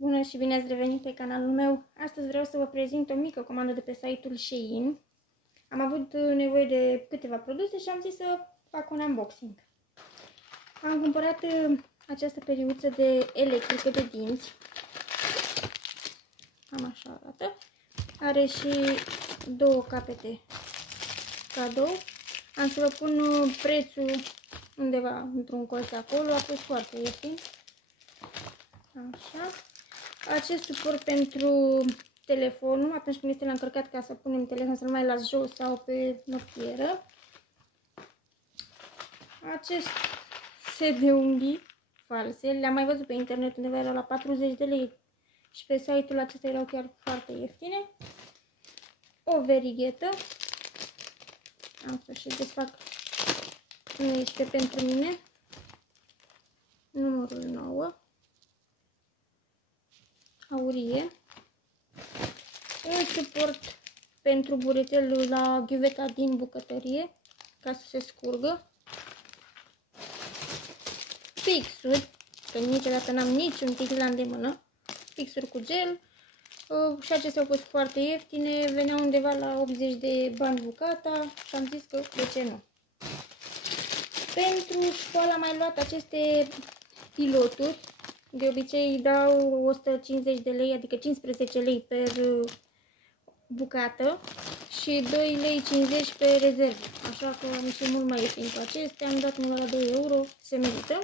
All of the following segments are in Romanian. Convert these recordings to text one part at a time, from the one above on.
Bună și bine ați revenit pe canalul meu. Astăzi vreau să vă prezint o mică comandă de pe site-ul Shein. Am avut nevoie de câteva produse și am zis să fac un unboxing. Am cumpărat această periuță de electrică de dinți. Cam așa arată. Are și două capete cadou. Am să vă pun prețul undeva într-un colț acolo. A fost foarte ieftin. Așa. Acest suport pentru telefonul, atunci când este la încărcat, ca să punem telefonul să-l mai las jos sau pe noptieră. Acest set de unghii false, le-am mai văzut pe internet, undeva erau la 40 de lei și pe site-ul acesta erau chiar foarte ieftine. O verighetă, am să și desfac, nu este pentru mine, numărul 9. Aurie, un suport pentru burețelul la ghiuveta din bucătărie, ca să se scurgă, pixuri, că niciodată n-am niciun pix la îndemână, pixuri cu gel, și acestea au fost foarte ieftine, veneau undeva la 80 de bani bucata și am zis că de ce nu. Pentru școală am mai luat aceste piloturi. De obicei dau 150 de lei, adică 15 lei per bucată și 2,50 lei pe rezervă. Așa că am ieșit mult mai ieftin cu acestea, am dat numai la 2 euro, se merită.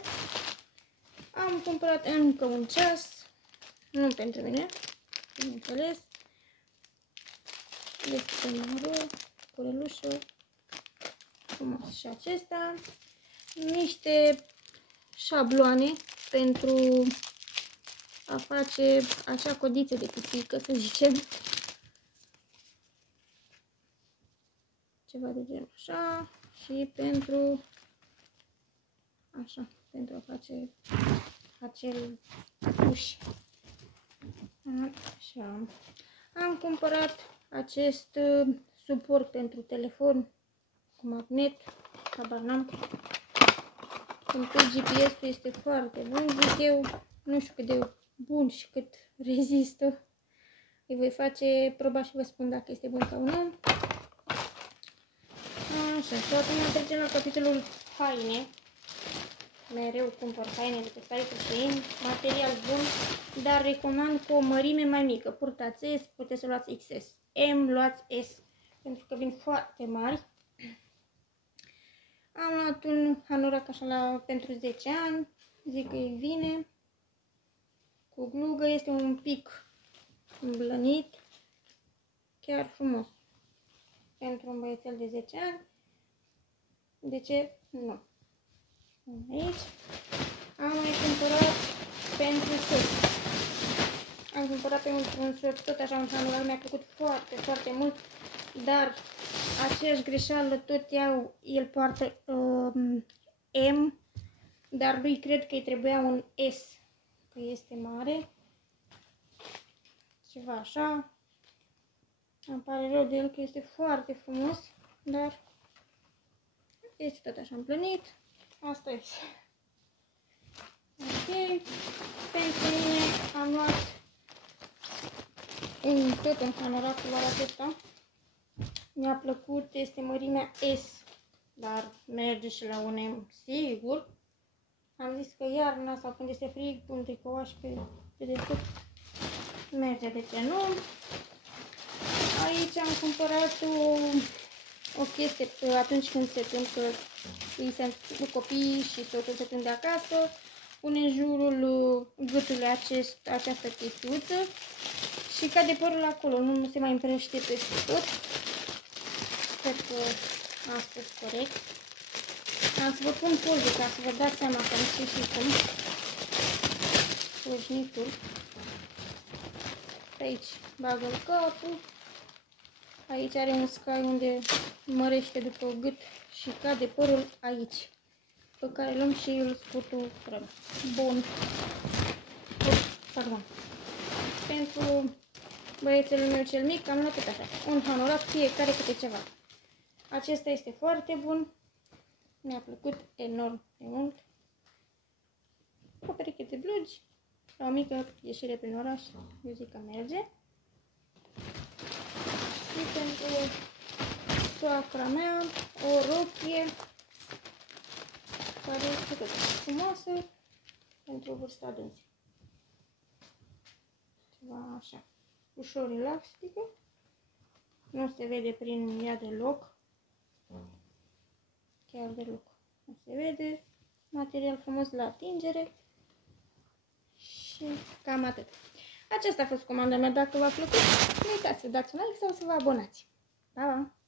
Am cumpărat încă un ceas, nu pentru mine, bineînțeles. Este maro, curelușă, frumos și acesta. Niște șabloane pentru a face acea codiță de pipică, să zicem. Ceva de genul așa. Și pentru așa, pentru a face acel uși. Așa. Am cumpărat acest suport pentru telefon cu magnet, habar n-am. Pentru GPS-ul este foarte bun, zic eu, nu știu cât de bun și cât rezistă. Îi voi face proba și vă spun dacă este bun sau nu. Așa, și acum trecem la capitolul haine. Mereu cumpăr haine de pe site-ul Shein, material bun, dar recomand cu o mărime mai mică. Purtați S, puteți să luați XS. M, luați S, pentru că vin foarte mari. Am luat un hanorac așa pentru 10 ani, zic că îi vine, cu glugă, este un pic îmblănit, chiar frumos, pentru un băiețel de 10 ani, de ce nu? Aici am mai cumpărat pentru sus, am cumpărat pe un sus, tot așa un hanorac, mi-a plăcut foarte, foarte mult, dar aceeași greșeală tot iau, el poartă M, dar lui cred că îi trebuia un S, că este mare, ceva așa, îmi pare rău de el că este foarte frumos, dar este tot așa împlănit, asta este. Ok, pentru mine am luat tot un hanoracul acesta. Mi-a plăcut, este mărimea S, dar merge și la un M, sigur. Am zis că iarna sau când este frig, pun tricouaș pe dedesubt, merge, de ce nu. Aici am cumpărat o chestie atunci când se întâmplă, îi sunt copiii și totul se tânde acasă, pune în jurul gâtului această chestiuță și cade părul acolo, nu se mai împrăște peste tot. Cred că am spus corect. Am să vă pun poze ca să vă dați seama că nu știu și cum. Slujnitul. Aici bagă capul. Aici are un scai unde mărește după gât și cade părul aici. Pe care luăm și îl scuturăm. Bun. Pardon. Pentru băiețelul meu cel mic am luat tot așa. Un hanorac, fiecare câte ceva. Acesta este foarte bun. Mi-a plăcut enorm de mult. O pereche de blugi. La o mică ieșire prin oraș, eu zic că merge. Și pentru soacra mea, o rochie care este frumoasă pentru vârsta dânsii. Ceva așa, ușor elastică, nu se vede prin ea deloc, chiar deloc, nu se vede, material frumos la atingere și cam atât. Aceasta a fost comanda mea, dacă v-a plăcut, nu uitați să dați un like sau să vă abonați. Pa, pa!